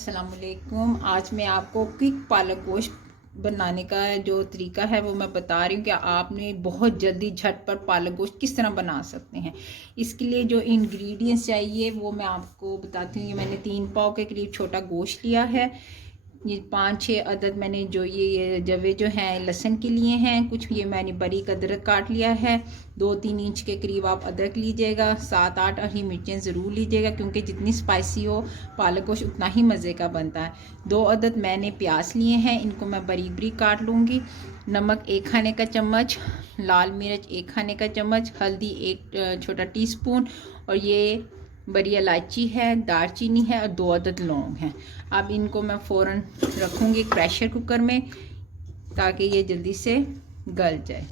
अस्सलामुअलैकुम। आज मैं आपको क्विक पालक गोश्त बनाने का जो तरीका है वो मैं बता रही हूँ कि आपने बहुत जल्दी झटपट पालक गोश्त किस तरह बना सकते हैं। इसके लिए जो इंग्रेडिएंट्स चाहिए वो मैं आपको बताती हूँ। ये मैंने 3 पाव के करीब छोटा गोश्त लिया है। ये 5-6 अदद मैंने जो ये जवे जो हैं लहसुन के लिए हैं। कुछ ये मैंने बारीक अदरक काट लिया है। 2-3 इंच के करीब आप अदरक लीजिएगा। 7-8 हरी मिर्चें ज़रूर लीजिएगा क्योंकि जितनी स्पाइसी हो पालक गोश्त उतना ही मज़े का बनता है। 2 अदद मैंने प्याज लिए हैं, इनको मैं बारीक बारीक काट लूँगी। नमक 1 खाने का चम्मच, लाल मिर्च 1 खाने का चम्मच, हल्दी 1 छोटा टीस्पून, और ये बड़ी इलायची है, दालचीनी है और 2 अदद लौंग हैं। अब इनको मैं फ़ौरन रखूँगी प्रेशर कुकर में ताकि ये जल्दी से गल जाए।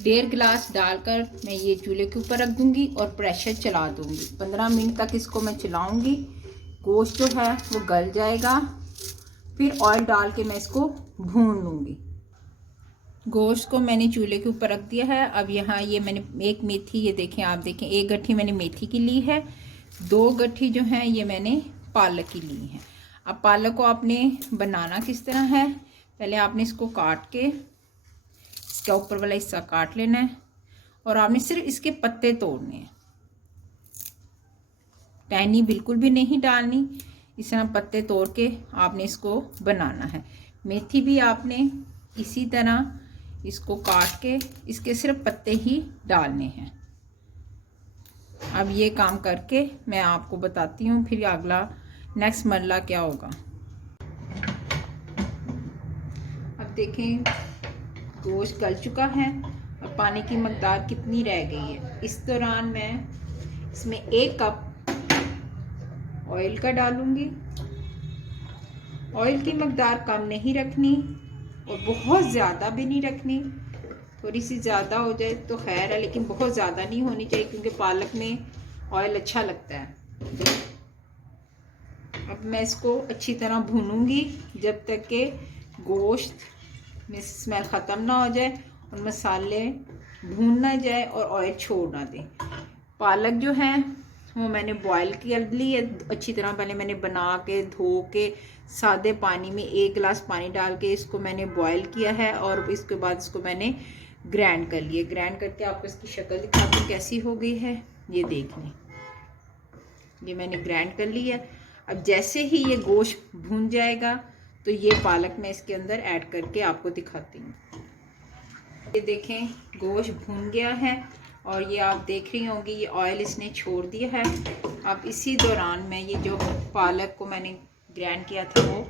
डेढ़ गिलास डालकर मैं ये चूल्हे के ऊपर रख दूंगी और प्रेशर चला दूंगी। 15 मिनट तक इसको मैं चलाऊंगी। गोश्त जो है वो गल जाएगा। फिर ऑयल डाल के मैं इसको भून लूँगी। गोश्त को मैंने चूल्हे के ऊपर रख दिया है। अब यहाँ ये मैंने एक मेथी, ये देखें, आप देखें, 1 गट्ठी मैंने मेथी की ली है। 2 गट्ठी जो है ये मैंने पालक की ली है। अब पालक को आपने बनाना किस तरह है, पहले आपने इसको काट के इसका ऊपर वाला हिस्सा काट लेना है और आपने सिर्फ इसके पत्ते तोड़ने हैं। टहनी बिल्कुल भी नहीं डालनी। इस तरह पत्ते तोड़ के आपने इसको बनाना है। मेथी भी आपने इसी तरह इसको काट के इसके सिर्फ पत्ते ही डालने हैं। अब ये काम करके मैं आपको बताती हूँ फिर अगला नेक्स्ट मरला क्या होगा। अब देखें गोश्त गल चुका है। अब पानी की मकदार कितनी रह गई है। इस दौरान मैं इसमें 1 कप ऑयल का डालूंगी। ऑयल की मकदार कम नहीं रखनी और बहुत ज़्यादा भी नहीं रखनी। थोड़ी सी ज़्यादा हो जाए तो खैर है, लेकिन बहुत ज़्यादा नहीं होनी चाहिए क्योंकि पालक में ऑयल अच्छा लगता है। अब मैं इसको अच्छी तरह भूनूंगी जब तक कि गोश्त में स्मेल ख़त्म ना हो जाए और मसाले भून ना जाए और ऑयल छोड़ ना दें। पालक जो है वो मैंने बॉयल कर ली है अच्छी तरह। पहले मैंने बना के धो के सादे पानी में 1 गिलास पानी डाल के इसको मैंने बॉयल किया है और इसके बाद इसको मैंने ग्राइंड कर लिया। ग्राइंड करके आपको इसकी शक्ल दिखाती हूँ कैसी हो गई है। ये देख लें, ये मैंने ग्राइंड कर ली है। अब जैसे ही ये गोश्त भून जाएगा तो ये पालक मैं इसके अंदर ऐड करके आपको दिखाती हूँ। ये देखें गोश्त भून गया है और ये आप देख रही होंगी ये ऑयल इसने छोड़ दिया है। अब इसी दौरान मैं ये जो पालक को मैंने ग्राइंड किया था वो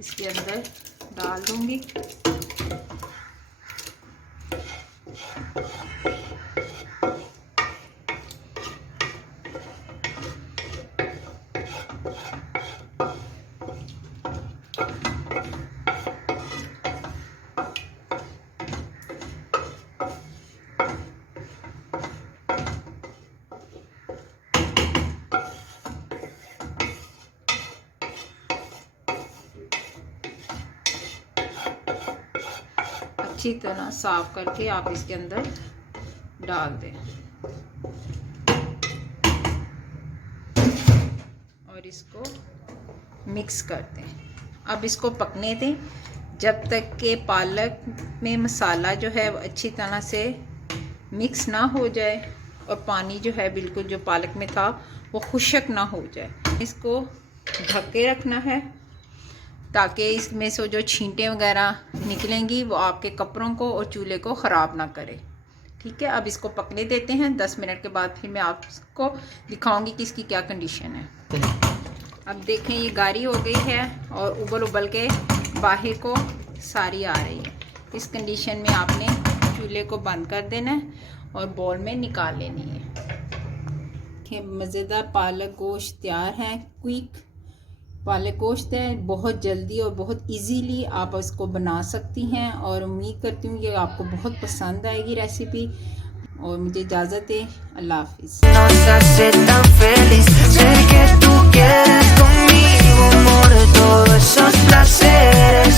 इसके अंदर डाल दूँगी। अच्छी तरह साफ करके आप इसके अंदर डाल दें और इसको मिक्स कर दें। अब इसको पकने दें जब तक कि पालक में मसाला जो है वो अच्छी तरह से मिक्स ना हो जाए और पानी जो है बिल्कुल जो पालक में था वो खुश्क ना हो जाए। इसको ढक के रखना है ताकि इसमें से जो छींटे वगैरह निकलेंगी वो आपके कपड़ों को और चूल्हे को ख़राब ना करे। ठीक है, अब इसको पकने देते हैं। 10 मिनट के बाद फिर मैं आपको दिखाऊंगी कि इसकी क्या कंडीशन है। अब देखें ये गाढ़ी हो गई है और उबल के बाहर को सारी आ रही है। इस कंडीशन में आपने चूल्हे को बंद कर देना है और बाउल में निकाल लेनी है। मज़ेदार पालक गोश्त तैयार है। क्विक पालक गोश्त है, बहुत जल्दी और बहुत इजीली आप इसको बना सकती हैं और उम्मीद करती हूँ कि आपको बहुत पसंद आएगी रेसिपी। और मुझे इजाज़त दें। अल्लाह हाफिज़।